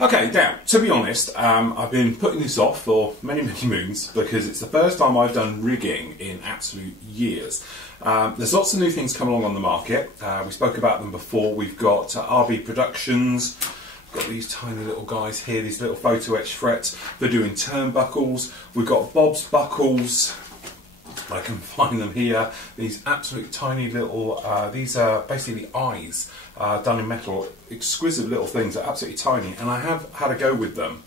Okay, now, to be honest, I've been putting this off for many moons because it's the first time I've done rigging in absolute years. There's lots of new things come along on the market. We spoke about them before. We've got RB Productions. We've got these tiny little guys here, these little photo etch frets. They're doing turnbuckles. We've got Bob's buckles. I can find them here. These absolute tiny little, these are basically eyes done in metal, exquisite little things, they're absolutely tiny, and I have had a go with them.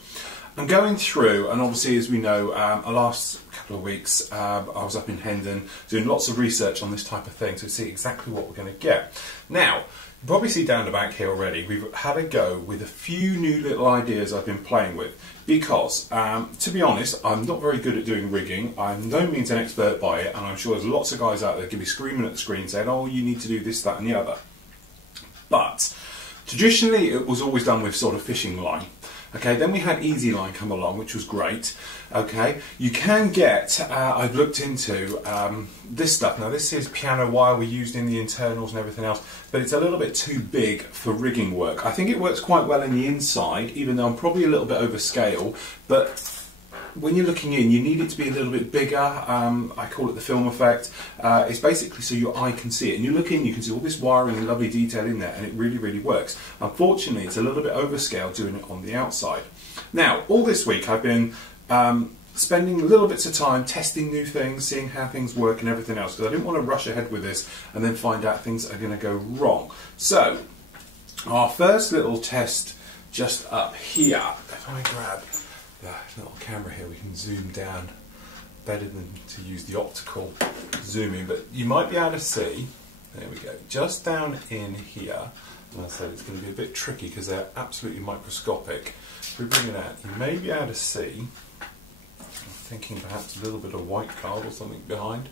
I'm going through, and obviously as we know, the last couple of weeks I was up in Hendon doing lots of research on this type of thing to see exactly what we're going to get. Now, you probably see down the back here already, we've had a go with a few new little ideas I've been playing with because, to be honest, I'm not very good at doing rigging. I'm no means an expert by it, and I'm sure there's lots of guys out there going to be screaming at the screen saying, oh, you need to do this, that and the other. But traditionally it was always done with sort of fishing line. Okay, then we had Easy Line come along, which was great. Okay, you can get, I've looked into this stuff. Now this is piano wire we used in the internals and everything else, but it's a little bit too big for rigging work. I think it works quite well in the inside, even though I'm probably a little bit over scale, but when you're looking in, you need it to be a little bit bigger. I call it the film effect. It's basically so your eye can see it. And you look in, you can see all this wiring and lovely detail in there, and it really, really works. Unfortunately, it's a little bit overscale doing it on the outside. Now, all this week I've been spending little bits of time testing new things, seeing how things work and everything else, because I didn't want to rush ahead with this and then find out things are going to go wrong. So, our first little test just up here, if I grab the little camera here, we can zoom down better than to use the optical zooming, but you might be able to see, there we go, just down in here, and I said it's going to be a bit tricky because they're absolutely microscopic. If we bring it out, you may be able to see, I'm thinking perhaps a little bit of white card or something behind,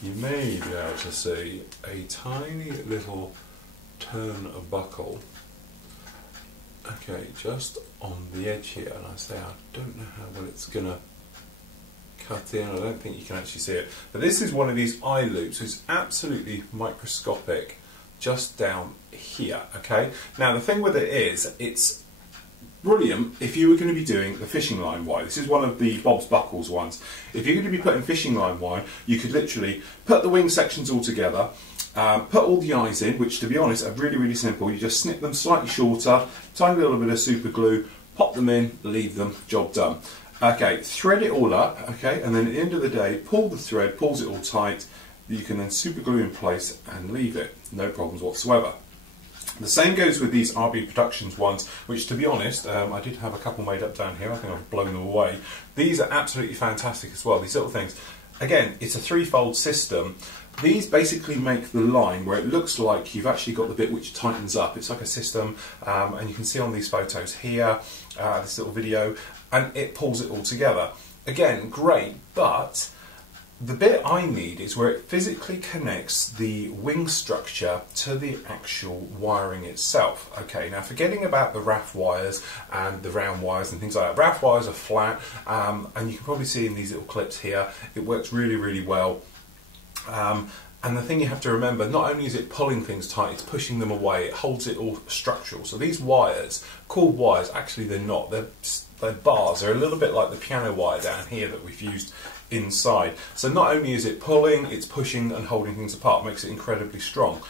you may be able to see a tiny little turnbuckle. Okay, just on the edge here, and I say I don't know how well it's going to cut in. I don't think you can actually see it. But this is one of these eye loops. It's absolutely microscopic just down here, okay? Now the thing with it is, it's brilliant if you were going to be doing the fishing line wire. This is one of the Bob's Buckles ones. If you're going to be putting fishing line wire, you could literally put the wing sections all together, put all the eyes in, which to be honest are really, really simple. You just snip them slightly shorter, tiny little bit of super glue, pop them in, leave them, job done. Okay, thread it all up, okay, and then at the end of the day, pull the thread, pulls it all tight, you can then super glue in place and leave it, no problems whatsoever. The same goes with these RB Productions ones, which to be honest, I did have a couple made up down here, I think I've blown them away. These are absolutely fantastic as well, these little things. Again, it's a three-fold system. These basically make the line where it looks like you've actually got the bit which tightens up. It's like a system, and you can see on these photos here, this little video, and it pulls it all together. Again, great, but the bit I need is where it physically connects the wing structure to the actual wiring itself. Okay, now forgetting about the RAF wires and the round wires and things like that. RAF wires are flat, and you can probably see in these little clips here, it works really, really well. And the thing you have to remember, not only is it pulling things tight, it's pushing them away, it holds it all structural. So these wires, called wires, actually they're not, they're bars. They're a little bit like the piano wire down here that we've used inside. So not only is it pulling, it's pushing and holding things apart, makes it incredibly strong.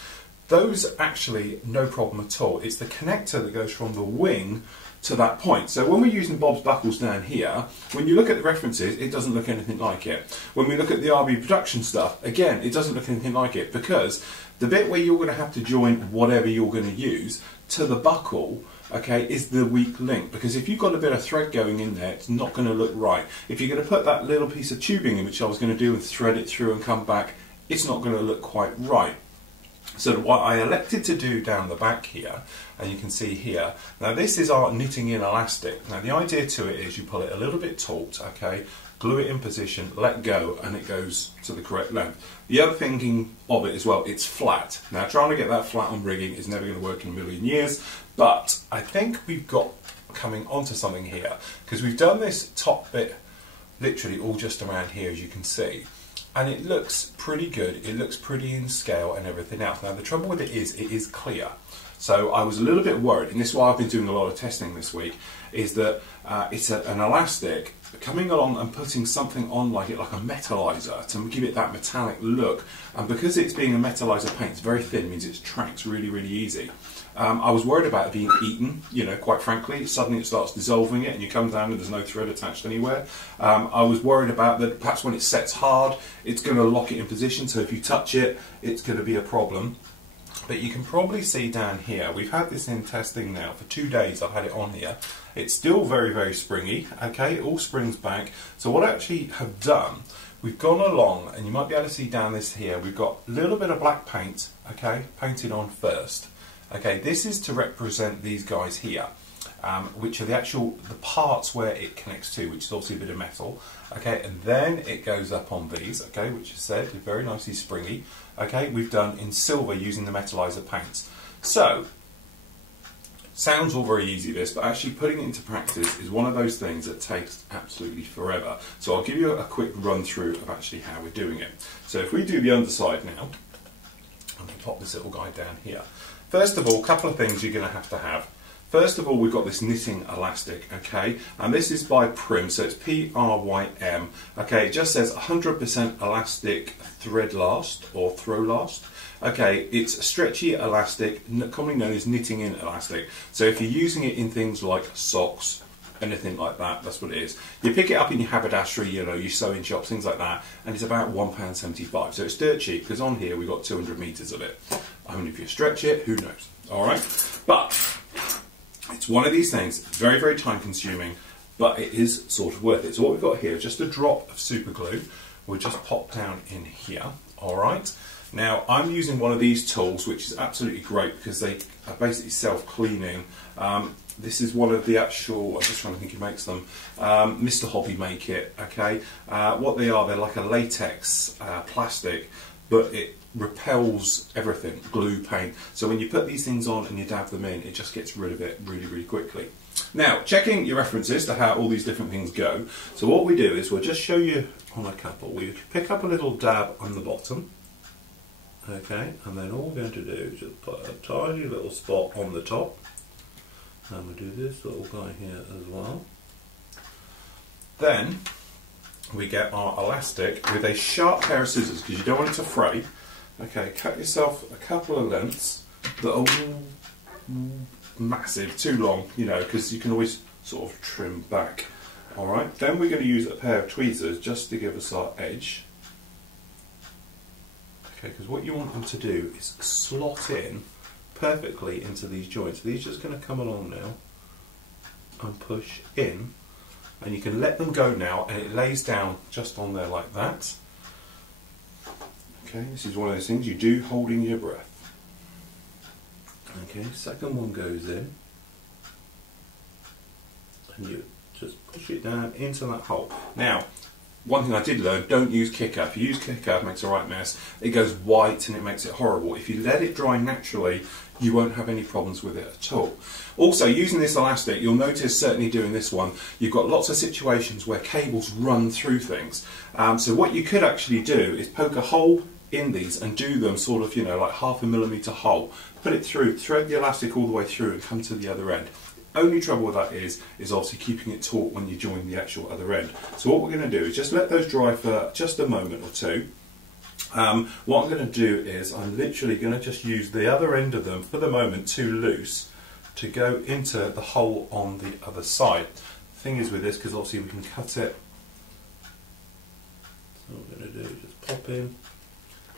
Those actually, no problem at all. It's the connector that goes from the wing to that point. So when we're using Bob's Buckles down here, when you look at the references, it doesn't look anything like it. When we look at the RB Production stuff, again, it doesn't look anything like it, because the bit where you're going to have to join whatever you're going to use to the buckle, okay, is the weak link, because if you've got a bit of thread going in there, it's not going to look right. If you're going to put that little piece of tubing in, which I was going to do, and thread it through and come back, it's not going to look quite right. So what I elected to do down the back here, and you can see here, now this is our knitting in elastic. Now the idea to it is you pull it a little bit taut, okay, glue it in position, let go, and it goes to the correct length. The other thinking of it as well, it's flat. Now trying to get that flat on rigging is never going to work in a million years, but I think we've got coming onto something here, because we've done this top bit literally all just around here, as you can see. And it looks pretty good, it looks pretty in scale and everything else. Now the trouble with it is clear. So I was a little bit worried, and this is why I've been doing a lot of testing this week, is that it's an elastic coming along and putting something on like a metallizer to give it that metallic look, and because it's being a metallizer paint, it's very thin, means it tracks really, really easy. I was worried about it being eaten, you know, quite frankly. Suddenly it starts dissolving it and you come down and there's no thread attached anywhere. I was worried about that perhaps when it sets hard, it's going to lock it in position, so if you touch it, it's going to be a problem. But you can probably see down here, we've had this in testing now for 2 days, I've had it on here. It's still very, very springy, okay, it all springs back. So what I actually have done, we've gone along, and you might be able to see down this here, we've got a little bit of black paint, okay, painted on first. Okay, this is to represent these guys here, which are the parts where it connects to, which is obviously a bit of metal. Okay, and then it goes up on these, okay, which is said, very nicely springy. Okay, we've done in silver using the metallizer paints. So, sounds all very easy this, but actually putting it into practice is one of those things that takes absolutely forever. So I'll give you a quick run through of actually how we're doing it. So if we do the underside now, I'm going to pop this little guy down here. First of all, a couple of things you're going to have. First of all, we've got this knitting elastic, okay, and this is by Prim, so it's P-R-Y-M, okay, it just says 100% elastic thread last, or throw last, okay, it's a stretchy elastic, commonly known as knitting in elastic, so if you're using it in things like socks, anything like that, that's what it is. You pick it up in your haberdashery, you know, your sewing shops, things like that, and it's about £1.75, so it's dirt cheap, because on here we've got 200 metres of it. I mean, if you stretch it, who knows, alright, but it's one of these things, very, very time consuming, but it is sort of worth it. So what we've got here is just a drop of super glue. We'll just pop down in here, alright. Now I'm using one of these tools, which is absolutely great because they are basically self-cleaning. This is one of the actual, I'm just trying to think who makes them, Mr. Hobby make it, okay. What they are, they're like a latex plastic, but it repels everything, glue, paint. So when you put these things on and you dab them in, it just gets rid of it really, really quickly. Now, checking your references to how all these different things go. So what we do is we'll just show you on a couple. We pick up a little dab on the bottom, okay, and then all we're going to do is just put a tiny little spot on the top. And we'll do this little guy here as well. Then we get our elastic with a sharp pair of scissors, because you don't want it to fray. Okay, cut yourself a couple of lengths that are massive, too long, you know, because you can always sort of trim back. Alright, then we're going to use a pair of tweezers just to give us our edge. Okay, because what you want them to do is slot in perfectly into these joints. These are just going to come along now and push in, and you can let them go now, and it lays down just on there like that. Okay, this is one of those things you do holding your breath. Okay, second one goes in, and you just push it down into that hole. Now, one thing I did learn, don't use kicker. If you use kicker, it makes a right mess. It goes white and it makes it horrible. If you let it dry naturally, you won't have any problems with it at all. Also, using this elastic, you'll notice, certainly doing this one, you've got lots of situations where cables run through things. So what you could actually do is poke a hole in these and do them sort of, you know, like 1/2 millimetre hole. Put it through, thread the elastic all the way through and come to the other end. Only trouble with that is obviously keeping it taut when you join the actual other end. So what we're going to do is just let those dry for just a moment or two. What I'm going to do is I'm literally going to just use the other end of them for the moment too loose to go into the hole on the other side. The thing is with this, because obviously we can cut it, so what we're going to do is just pop in,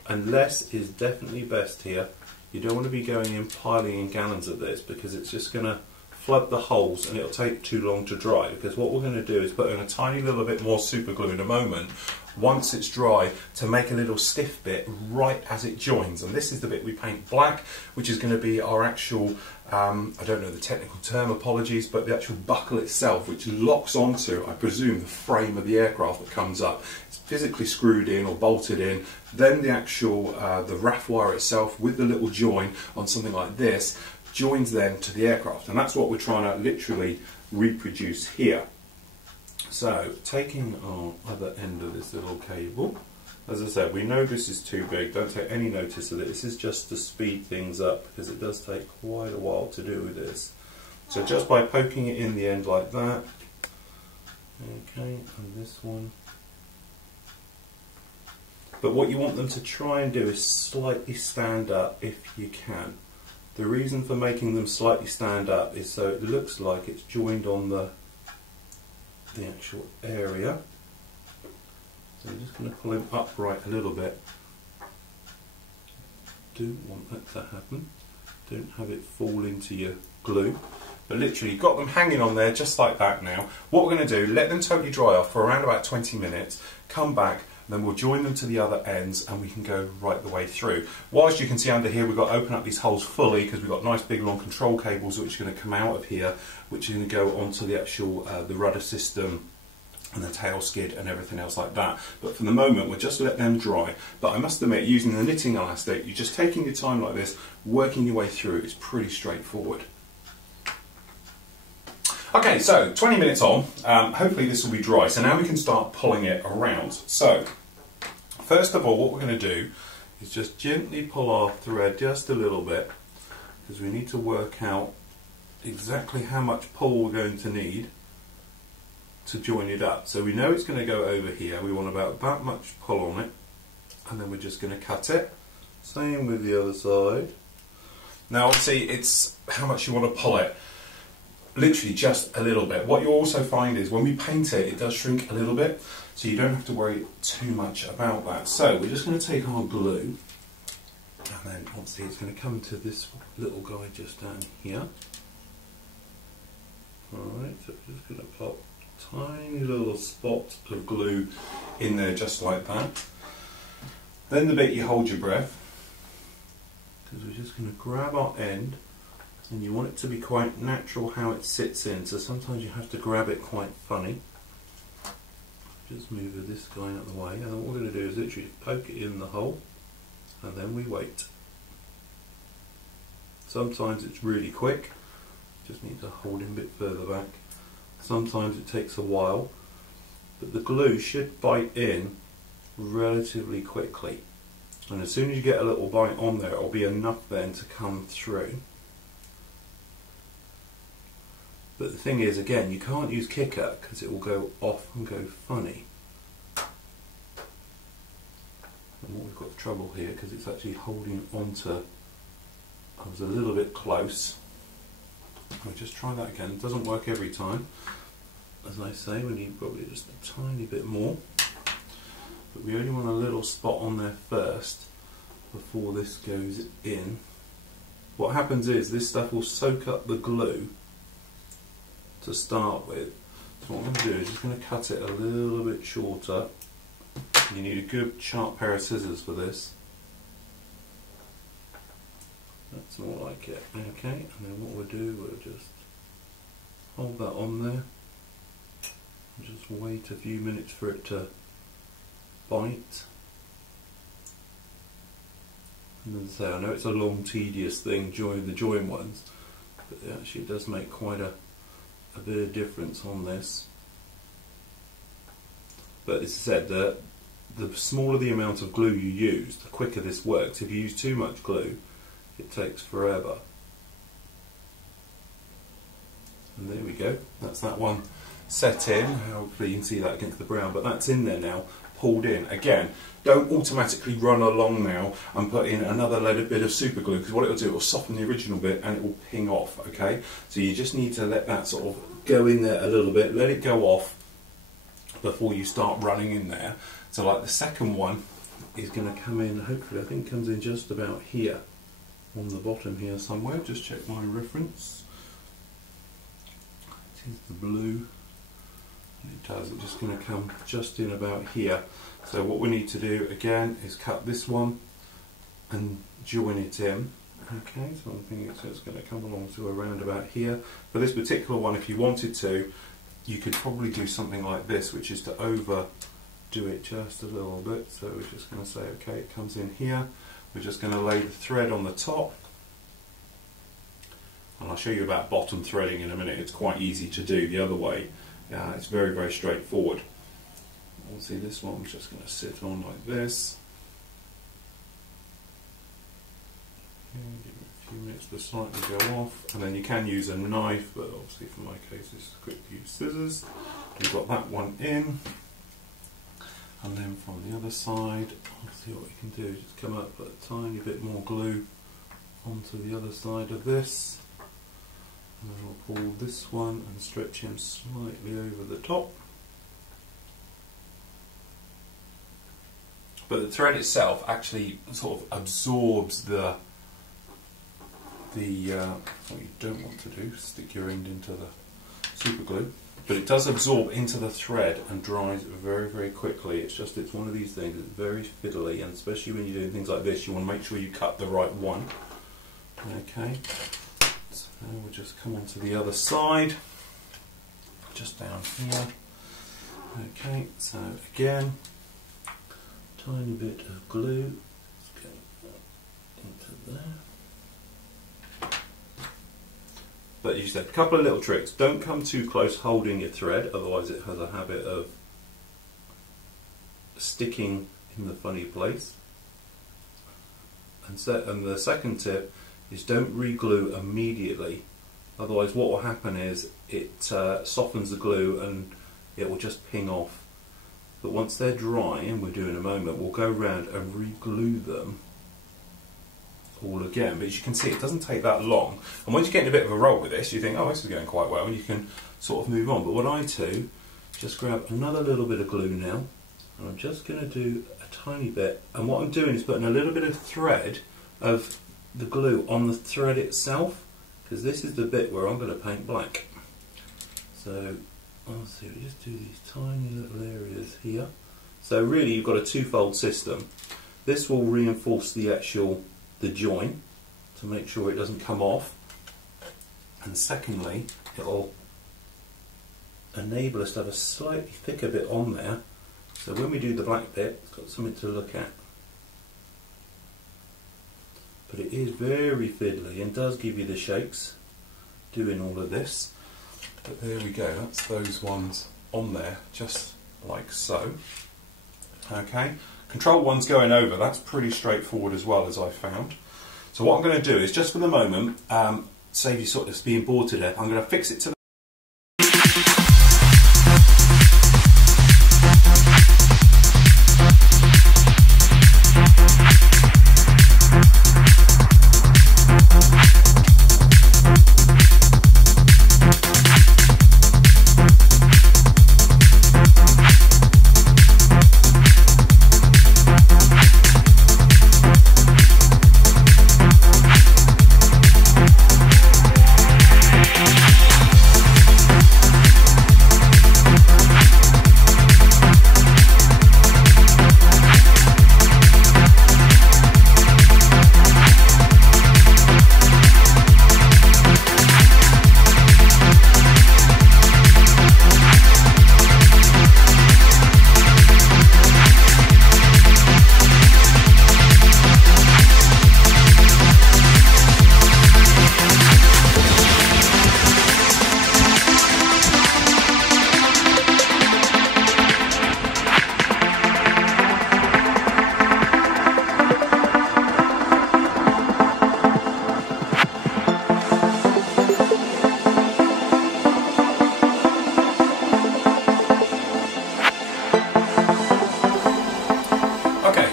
and less is definitely best here. You don't want to be going in piling in gallons of this, because it's just going to flood the holes and it'll take too long to dry, because what we're going to do is put in a tiny little bit more super glue in a moment once it's dry to make a little stiff bit right as it joins, and this is the bit we paint black, which is going to be our actual I don't know the technical term, apologies, but the actual buckle itself, which locks onto, I presume, the frame of the aircraft that comes up. It's physically screwed in or bolted in, then the actual the RAF wire itself with the little join on something like this joins then to the aircraft, and that's what we're trying to literally reproduce here. So taking our other end of this little cable, As I said, we know this is too big, don't take any notice of it. This is just to speed things up because it does take quite a while to do this. So just by poking it in the end like that, okay, and this one. But what you want them to try and do is slightly stand up if you can. The reason for making them slightly stand up is so it looks like it's joined on the actual area. So I'm just going to pull him upright a little bit. Don't want that to happen. Don't have it fall into your glue. But literally, you've got them hanging on there just like that now. What we're going to do, let them totally dry off for around about 20 minutes, come back, then we'll join them to the other ends and we can go right the way through. Whilst you can see under here, we've got to open up these holes fully because we've got nice big long control cables which are going to come out of here, which are going to go onto the actual the rudder system and the tail skid and everything else like that. But for the moment, we'll just let them dry. But I must admit, using the knitting elastic, you're just taking your time like this, working your way through. It's pretty straightforward. Okay, so 20 minutes on, hopefully this will be dry. So now we can start pulling it around. So, first of all, what we're going to do is just gently pull our thread just a little bit, because we need to work out exactly how much pull we're going to need to join it up. So we know it's going to go over here. We want about that much pull on it, and then we're just going to cut it. Same with the other side. Now, obviously, it's how much you want to pull it. Literally just a little bit. What you'll also find is when we paint it, it does shrink a little bit, so you don't have to worry too much about that. So we're just going to take our glue, and then obviously it's going to come to this little guy just down here. Alright, so we're just going to pop a tiny little spot of glue in there just like that. Then the bit you hold your breath, because we're just going to grab our end. And you want it to be quite natural how it sits in, so sometimes you have to grab it quite funny. Just move this guy out of the way, and then what we're going to do is literally poke it in the hole, and then we wait. Sometimes it's really quick, just need to hold him a bit further back. Sometimes it takes a while, but the glue should bite in relatively quickly. And as soon as you get a little bite on there, it'll be enough then to come through. But the thing is, again, you can't use kicker because it will go off and go funny. And what we've got trouble here, because it's actually holding onto, I was a little bit close. I'll just try that again. It doesn't work every time. As I say, we need probably just a tiny bit more. But we only want a little spot on there first before this goes in. What happens is this stuff will soak up the glue to start with. So what I'm going to do is just going to cut it a little bit shorter. You need a good sharp pair of scissors for this. That's more like it. Okay, and then what we'll do, we'll just hold that on there and just wait a few minutes for it to bite. And as I say, I know it's a long tedious thing, the join ones, but it actually does make quite a bit of difference on this. But as I said, the smaller the amount of glue you use, the quicker this works. If you use too much glue, it takes forever. And there we go, that's that one set in. Hopefully you can see that against the brown, but that's in there now, pulled in. Again, don't automatically run along now and put in another bit of super glue, because what it will do, it will soften the original bit and it will ping off, okay? So you just need to let that sort of go in there a little bit, let it go off before you start running in there. So like the second one is going to come in, hopefully I think it comes in just about here, on the bottom here somewhere. Just check my reference. It is the blue. It does, it's just going to come just in about here. So what we need to do again is cut this one and join it in. Okay, so I'm thinking it's going to come along to around about here. For this particular one, if you wanted to, you could probably do something like this, which is to overdo it just a little bit. So we're just going to say, okay, it comes in here. We're just going to lay the thread on the top. And I'll show you about bottom threading in a minute. It's quite easy to do the other way. It's very, very straightforward. Obviously this one's just going to sit on like this. Give it a few minutes to slightly go off, and then you can use a knife, but obviously for my case it's quick to use scissors. You've got that one in, and then from the other side, obviously what we can do is just come up, put a tiny bit more glue onto the other side of this, and then we'll pull this one and stretch him slightly over the top. But the thread itself actually sort of absorbs the what you don't want to do, stick your end into the super glue, but it does absorb into the thread and dries very, very quickly. It's one of these things, it's very fiddly, and especially when you're doing things like this, you want to make sure you cut the right one. Okay, so now we'll just come on to the other side, just down here. Okay, so again, tiny bit of glue, let's get into there. But you said a couple of little tricks. Don't come too close holding your thread, otherwise it has a habit of sticking in the funny place. And the second tip is don't re-glue immediately, otherwise what will happen is it softens the glue and it will just ping off. But once they're dry, and we'll do in a moment, we'll go around and re-glue them all again. But as you can see, it doesn't take that long, and once you get in a bit of a roll with this, you think, oh, this is going quite well, and you can sort of move on. But what I do, just grab another little bit of glue now, and I'm just going to do a tiny bit, and what I'm doing is putting a little bit of thread of the glue on the thread itself, because this is the bit where I'm going to paint black. So I'll see, we just do these tiny little areas here. So really you've got a twofold system. This will reinforce the join to make sure it doesn't come off, and secondly it'll enable us to have a slightly thicker bit on there, so when we do the black bit it's got something to look at. But it is very fiddly and does give you the shakes doing all of this. But there we go, that's those ones on there, just like so. Okay, control one's going over, that's pretty straightforward as well, as I found. So what I'm going to do is, just for the moment, save you sort of being bored to death, I'm going to fix it to the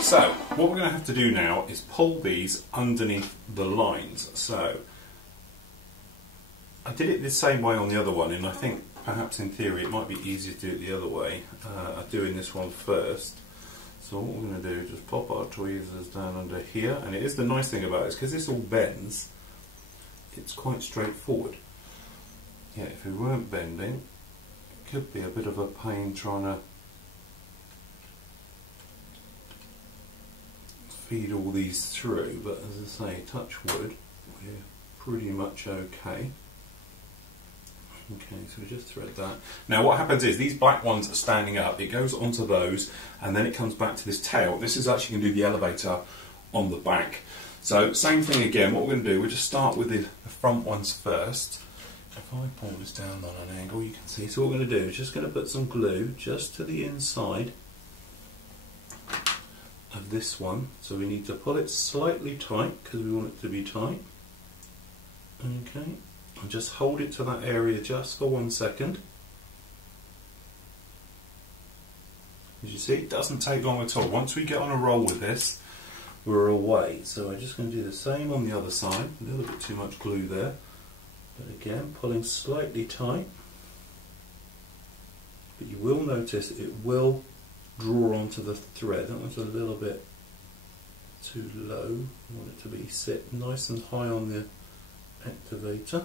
So what we're going to have to do now is pull these underneath the lines. So I did it the same way on the other one, and I think perhaps in theory it might be easier to do it the other way, doing this one first. So what we're going to do is just pop our tweezers down under here, and it is the nice thing about it, because this all bends, it's quite straightforward. Yeah, if we weren't bending, it could be a bit of a pain trying to feed all these through, but as I say, touch wood, we're pretty much okay. Okay, so we just thread that. Now what happens is, these black ones are standing up, it goes onto those, and then it comes back to this tail. This is actually going to do the elevator on the back. So same thing again, what we're going to do, we'll just start with the front ones first. If I pull this down on an angle, you can see, so what we're going to do is just going to put some glue just to the inside of this one, so we need to pull it slightly tight because we want it to be tight. Okay, and just hold it to that area just for 1 second. As you see, it doesn't take long at all. Once we get on a roll with this, we're away. So we're just going to do the same on the other side. A little bit too much glue there, but again, pulling slightly tight. But you will notice it will draw onto the thread. That was a little bit too low. I want it to be sit nice and high on the activator.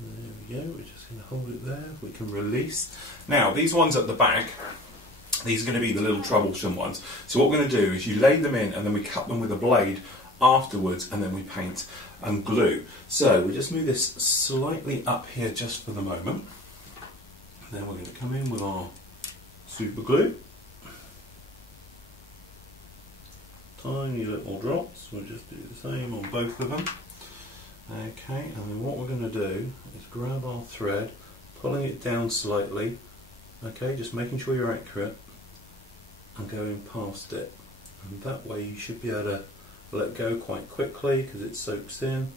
So there we go, we're just going to hold it there, we can release. Now these ones at the back, these are going to be the little troublesome ones. So what we're going to do is you lay them in and then we cut them with a blade afterwards and then we paint and glue. So we just move this slightly up here just for the moment. And then we're going to come in with our super glue. Tiny little drops, we'll just do the same on both of them. Okay, and then what we're going to do is grab our thread, pulling it down slightly, okay, just making sure you're accurate, and going past it. And that way you should be able to let go quite quickly because it soaks in.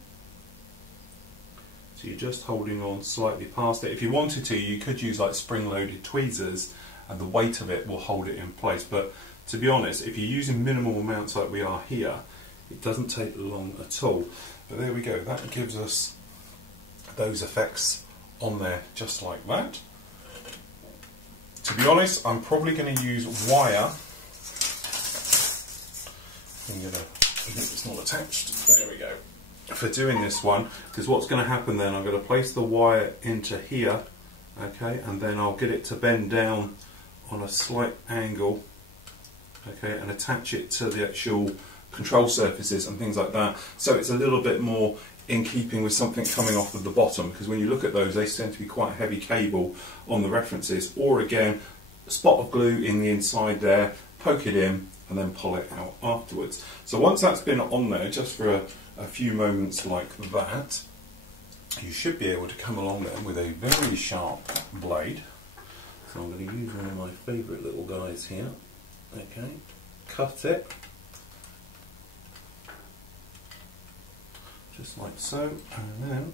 So you're just holding on slightly past it. If you wanted to, you could use like spring-loaded tweezers and the weight of it will hold it in place. But to be honest, if you're using minimal amounts like we are here, it doesn't take long at all. But there we go, that gives us those effects on there just like that. To be honest, I'm probably going to use wire. I'm going to, it's not attached, there we go, for doing this one, because what's going to happen then, I'm going to place the wire into here, okay, and then I'll get it to bend down on a slight angle, okay, and attach it to the actual control surfaces and things like that, so it's a little bit more in keeping with something coming off of the bottom, because when you look at those they tend to be quite heavy cable on the references. Or again, a spot of glue in the inside there, poke it in and then pull it out afterwards. So once that's been on there just for a few moments like that, you should be able to come along then with a very sharp blade. So I'm going to use one of my favourite little guys here, okay, cut it just like so, and then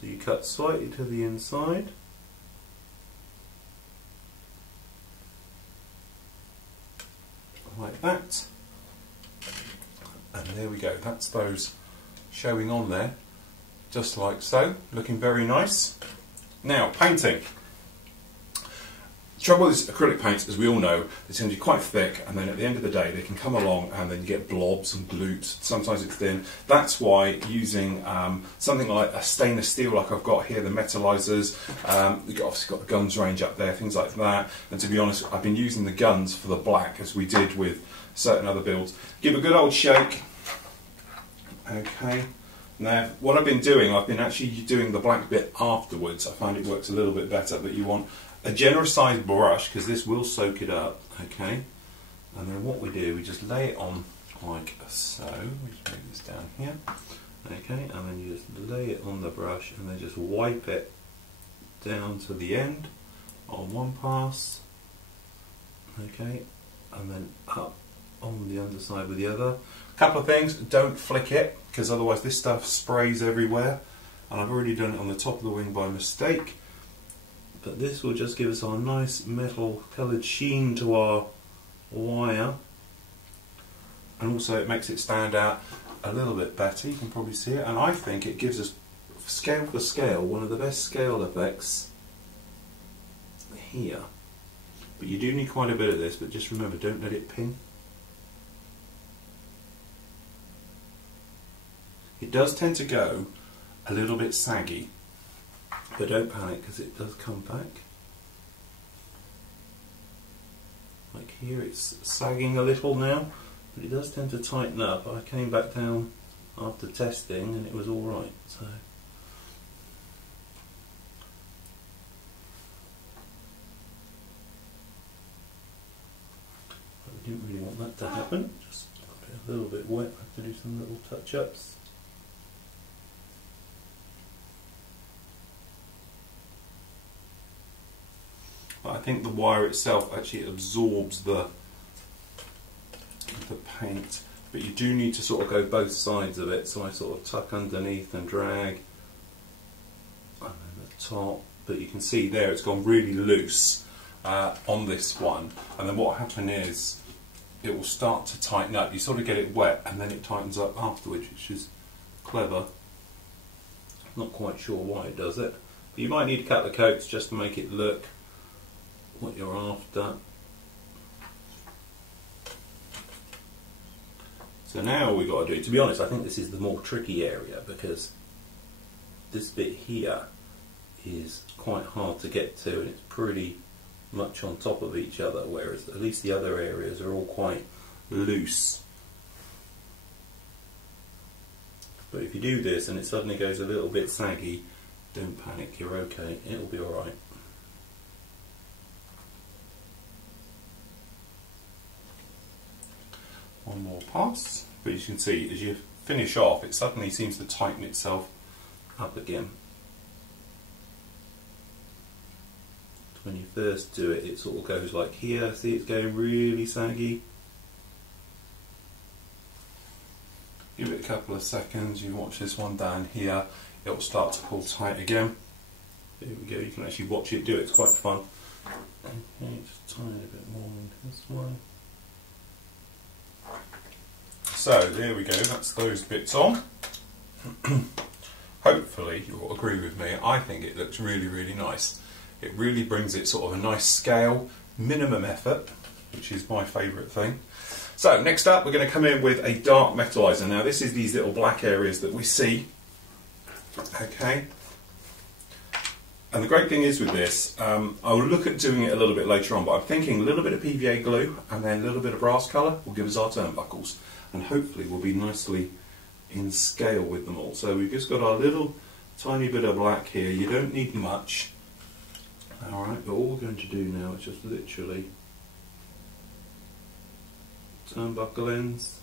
so you cut slightly to the inside, like that, and there we go, that's those showing on there just like so, looking very nice. Now painting. The trouble with acrylic paints, as we all know, they tend to be quite thick, and then at the end of the day they can come along and then you get blobs and glutes, sometimes it's thin. That's why using something like a stainless steel like I've got here, the metallizers, we've obviously got the guns range up there, things like that, and to be honest I've been using the guns for the black as we did with certain other builds. Give a good old shake. Okay, now what I've been doing, I've been actually doing the black bit afterwards. I find it works a little bit better, but you want a generous sized brush because this will soak it up, okay, and then what we do, we just lay it on like so. We just move this down here, okay, and then you just lay it on the brush and then just wipe it down to the end on one pass, okay, and then up on the underside with the other. A couple of things, don't flick it because otherwise this stuff sprays everywhere, and I've already done it on the top of the wing by mistake. But this will just give us our nice metal coloured sheen to our wire, and also it makes it stand out a little bit better. You can probably see it, and I think it gives us, scale for scale, one of the best scale effects here. But you do need quite a bit of this, but just remember, don't let it pin. It does tend to go a little bit saggy, but don't panic because it does come back. Like here it's sagging a little now, but it does tend to tighten up. I came back down after testing and it was alright. So but we didn't really want that to happen. Just a little bit wet, I have to do some little touch-ups. think the wire itself actually absorbs the paint, but you do need to sort of go both sides of it, so I sort of tuck underneath and drag and then the top, but you can see there it's gone really loose on this one, and then what will happen is it will start to tighten up. You sort of get it wet and then it tightens up afterwards, which is clever. Not quite sure why it does it, but you might need a couple of coats just to make it look what you're after. So now all we've got to do, to be honest, I think this is the more tricky area, because this bit here is quite hard to get to and it's pretty much on top of each other, whereas at least the other areas are all quite loose. But if you do this and it suddenly goes a little bit saggy, don't panic, you're okay, it'll be alright. One more pass, but as you can see, as you finish off, it suddenly seems to tighten itself up again. When you first do it, it sort of goes like here, see it's going really saggy. Give it a couple of seconds, you watch this one down here, it will start to pull tight again. There we go, you can actually watch it do it, it's quite fun. Okay, just a tiny bit more into this one. So there we go, that's those bits on. Hopefully you'll agree with me, I think it looks really, really nice. It really brings it sort of a nice scale, minimum effort, which is my favourite thing. So next up we're going to come in with a dark metallizer. Now this is these little black areas that we see. Okay. And the great thing is with this, I will look at doing it a little bit later on, but I'm thinking a little bit of PVA glue and then a little bit of brass colour will give us our turnbuckles. And hopefully we'll be nicely in scale with them all. So we've just got our little tiny bit of black here. You don't need much. Alright, but all we're going to do now is just literally turnbuckle ends.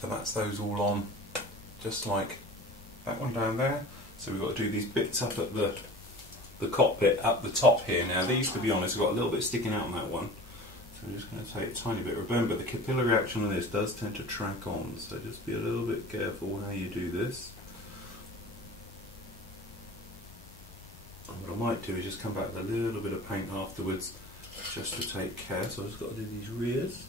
So that's those all on, just like that one down there. So we've got to do these bits up at the cockpit up the top here. Now these, to be honest, have got a little bit sticking out on that one. So I'm just going to take a tiny bit. Remember, the capillary action on this does tend to track on, so just be a little bit careful how you do this. And what I might do is just come back with a little bit of paint afterwards, just to take care. So I've just got to do these rears.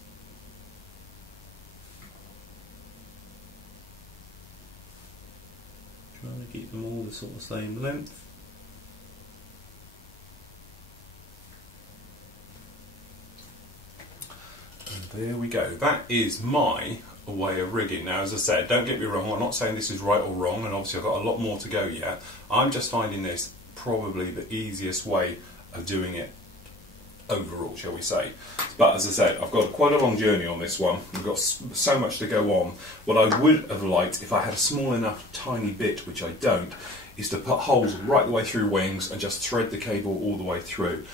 Trying to keep them all the sort of same length. And there we go. That is my way of rigging. Now, as I said, don't get me wrong, I'm not saying this is right or wrong, and obviously I've got a lot more to go yet. I'm just finding this probably the easiest way of doing it overall, shall we say. But as I said, I've got quite a long journey on this one. We've got so much to go on. What I would have liked, if I had a small enough tiny bit, which I don't, is to put holes right the way through wings and just thread the cable all the way through.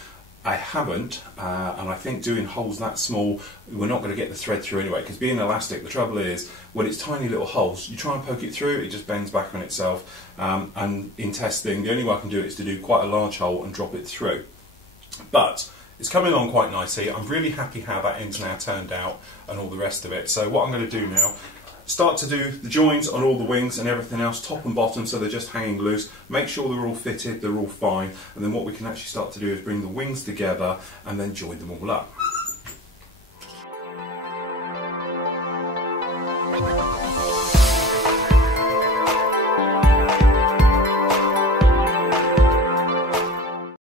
I haven't, and I think doing holes that small, we're not going to get the thread through anyway, because being elastic, the trouble is, when it's tiny little holes, you try and poke it through, it just bends back on itself, and in testing, the only way I can do it is to do quite a large hole and drop it through. But it's coming along quite nicely. I'm really happy how that end's now turned out and all the rest of it. So what I'm going to do now, start to do the joins on all the wings and everything else, top and bottom, so they're just hanging loose. Make sure they're all fitted, they're all fine, and then what we can actually start to do is bring the wings together and then join them all up.